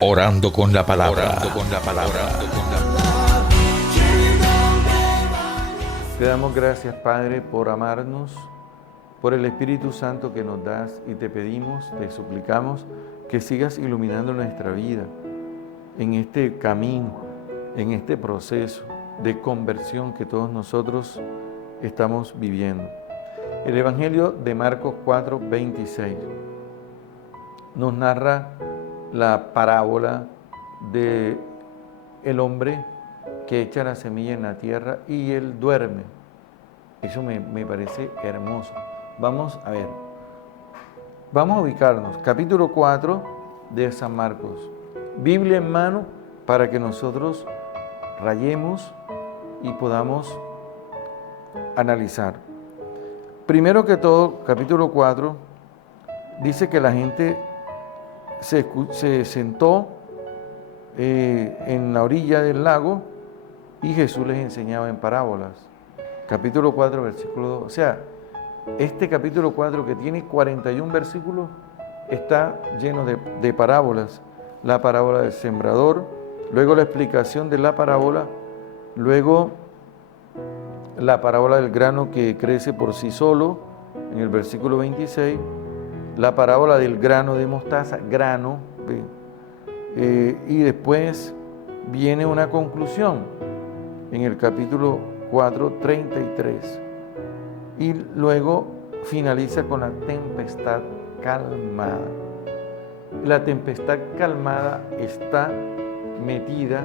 Orando con la palabra. Orando con la palabra. Te damos gracias, Padre, por amarnos, por el Espíritu Santo que nos das, y te pedimos, te suplicamos que sigas iluminando nuestra vida en este camino, en este proceso de conversión que todos nosotros estamos viviendo. El Evangelio de Marcos 4:26 nos narra la parábola de el hombre que echa la semilla en la tierra y él duerme. Eso me parece hermoso. Vamos a ver. Vamos a ubicarnos. Capítulo 4 de San Marcos. Biblia en mano para que nosotros rayemos y podamos analizar. Primero que todo, capítulo 4 dice que la gente se sentó en la orilla del lago y Jesús les enseñaba en parábolas. Capítulo 4, versículo 2. O sea, este capítulo 4, que tiene 41 versículos, está lleno de parábolas. La parábola del sembrador, luego la explicación de la parábola, luego la parábola del grano que crece por sí solo, en el versículo 26, la parábola del grano de mostaza, grano, y después viene una conclusión en el capítulo 4, 33, y luego finaliza con la tempestad calmada. La tempestad calmada está metida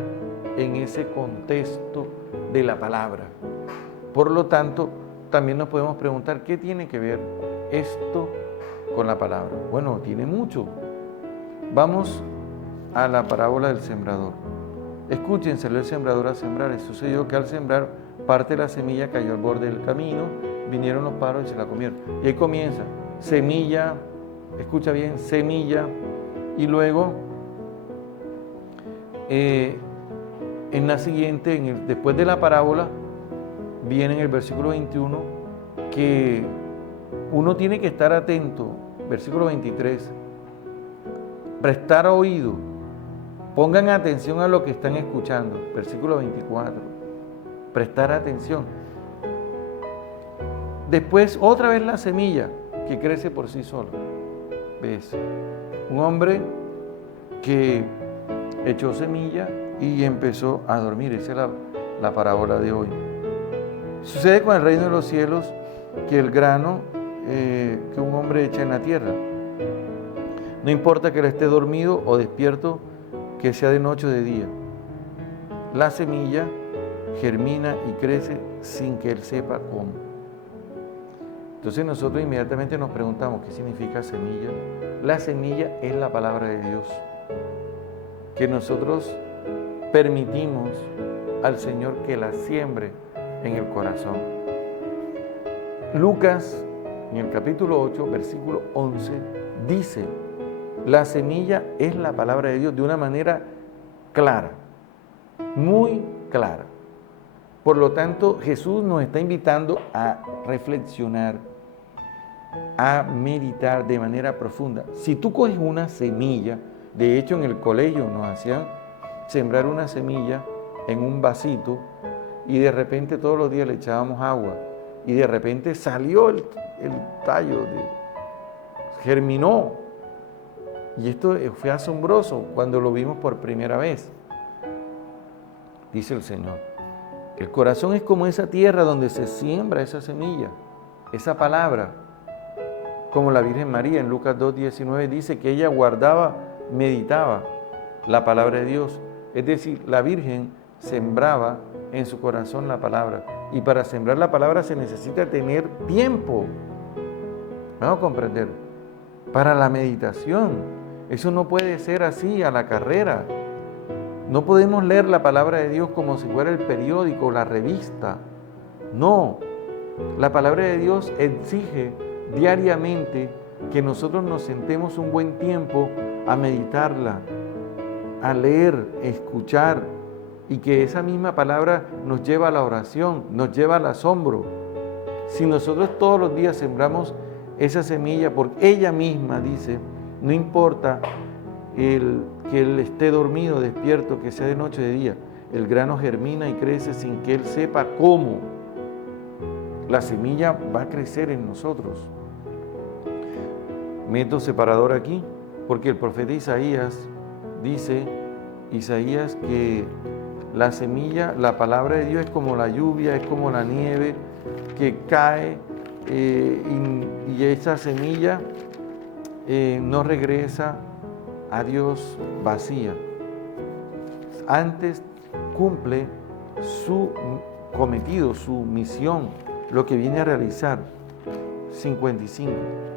en ese contexto de la palabra. Por lo tanto, también nos podemos preguntar, ¿qué tiene que ver esto con la palabra? Bueno, tiene mucho. Vamos a la parábola del sembrador. Escuchen, salió el sembrador a sembrar. Y sucedió que al sembrar, parte de la semilla cayó al borde del camino, vinieron los pájaros y se la comieron. Y ahí comienza, semilla, escucha bien, semilla, y luego en la siguiente, después de la parábola, viene en el versículo 21 que uno tiene que estar atento. Versículo 23, prestar oído, pongan atención a lo que están escuchando. Versículo 24, prestar atención. Después otra vez la semilla que crece por sí sola. ¿Ves? Un hombre que echó semilla y empezó a dormir. Esa es la parábola de hoy. Sucede con el reino de los cielos que el grano que un hombre echa en la tierra, no importa que él esté dormido o despierto, que sea de noche o de día, la semilla germina y crece sin que él sepa cómo. Entonces nosotros inmediatamente nos preguntamos, ¿qué significa semilla? La semilla es la palabra de Dios, que nosotros permitimos al Señor que la siembre en el corazón. Lucas, en el capítulo 8, versículo 11, dice, la semilla es la palabra de Dios de una manera clara, muy clara. Por lo tanto, Jesús nos está invitando a reflexionar, a meditar de manera profunda. Si tú coges una semilla, de hecho en el colegio nos hacían sembrar una semilla en un vasito y de repente todos los días le echábamos agua y de repente salió el tallo, germinó. Y esto fue asombroso cuando lo vimos por primera vez. Dice el Señor, el corazón es como esa tierra donde se siembra esa semilla, esa palabra. Como la Virgen María en Lucas 2:19 dice que ella guardaba, meditaba la palabra de Dios. Es decir, la Virgen sembraba en su corazón la palabra. Y para sembrar la palabra se necesita tener tiempo. Vamos a comprender. Para la meditación. Eso no puede ser así a la carrera. No podemos leer la palabra de Dios como si fuera el periódico o la revista. No. La palabra de Dios exige diariamente que nosotros nos sentemos un buen tiempo a meditarla, a leer, escuchar, y que esa misma palabra nos lleva a la oración, nos lleva al asombro. Si nosotros todos los días sembramos esa semilla, porque ella misma dice, no importa que él esté dormido, despierto, que sea de noche o de día. El grano germina y crece sin que él sepa cómo. La semilla va a crecer en nosotros. Meto separador aquí, porque el profeta Isaías dice, que la semilla, la palabra de Dios es como la lluvia, es como la nieve que cae y esa semilla no regresa a Dios vacía. Antes cumple su cometido, su misión, lo que viene a realizar. 55.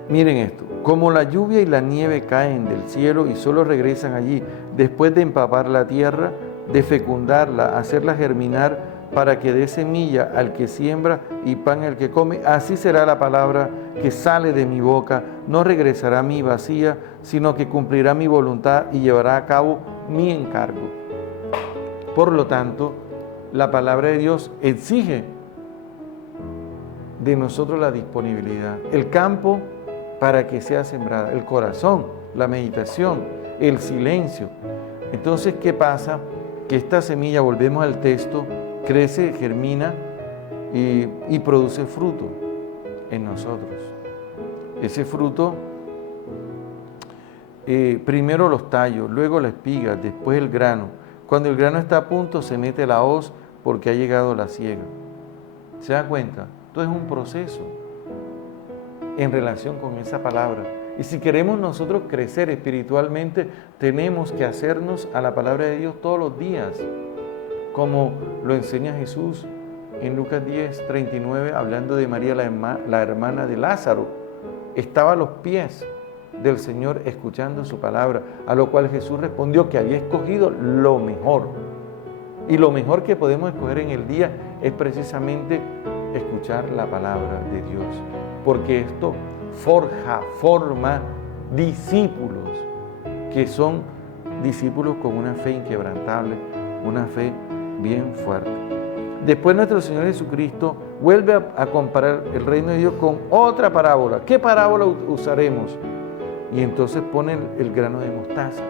Miren esto, como la lluvia y la nieve caen del cielo y solo regresan allí después de empapar la tierra, de fecundarla, hacerla germinar para que dé semilla al que siembra y pan al que come, así será la palabra que sale de mi boca, no regresará a mí vacía, sino que cumplirá mi voluntad y llevará a cabo mi encargo. Por lo tanto, la palabra de Dios exige de nosotros la disponibilidad, el campo para que sea sembrada, el corazón, la meditación, el silencio. Entonces, ¿qué pasa? Que esta semilla, volvemos al texto, crece, germina y produce fruto en nosotros. Ese fruto, primero los tallos, luego la espiga, después el grano. Cuando el grano está a punto, se mete la hoz porque ha llegado la siega. ¿Se da cuenta? Todo es un proceso en relación con esa palabra. Y si queremos nosotros crecer espiritualmente, tenemos que hacernos a la palabra de Dios todos los días, como lo enseña Jesús en Lucas 10, 39, hablando de María, la hermana de Lázaro. Estaba a los pies del Señor escuchando su palabra, a lo cual Jesús respondió que había escogido lo mejor. Y lo mejor que podemos escoger en el día es precisamente escuchar la palabra de Dios, porque esto forma discípulos, que son discípulos con una fe inquebrantable, una fe bien fuerte. Después nuestro Señor Jesucristo vuelve a comparar el reino de Dios con otra parábola. ¿Qué parábola usaremos? Y entonces pone el grano de mostaza,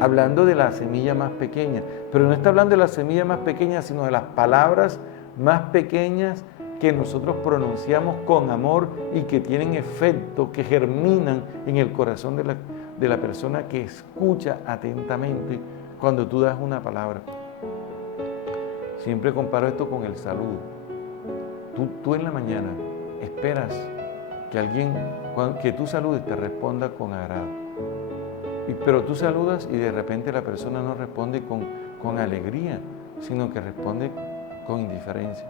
hablando de la semilla más pequeña, pero no está hablando de la semilla más pequeña, sino de las palabras más pequeñas que nosotros pronunciamos con amor y que tienen efecto, que germinan en el corazón de la persona que escucha atentamente cuando tú das una palabra. Siempre comparo esto con el saludo. Tú en la mañana esperas que alguien, que tú saludes, te responda con agrado. Pero tú saludas y de repente la persona no responde con alegría, sino que responde con indiferencia.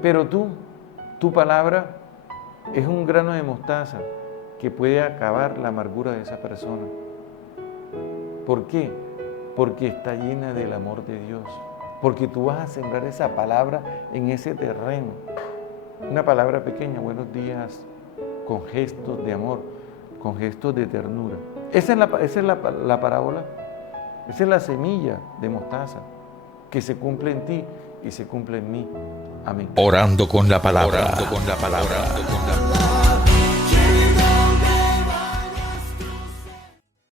Pero tu palabra es un grano de mostaza que puede acabar la amargura de esa persona. ¿Por qué? Porque está llena del amor de Dios. Porque tú vas a sembrar esa palabra en ese terreno. Una palabra pequeña, buenos días, con gestos de amor, con gestos de ternura. Esa es la parábola, esa es la semilla de mostaza que se cumple en ti y se cumple en mí. Amén. Orando con la palabra. Orando con la palabra. Orando con la palabra.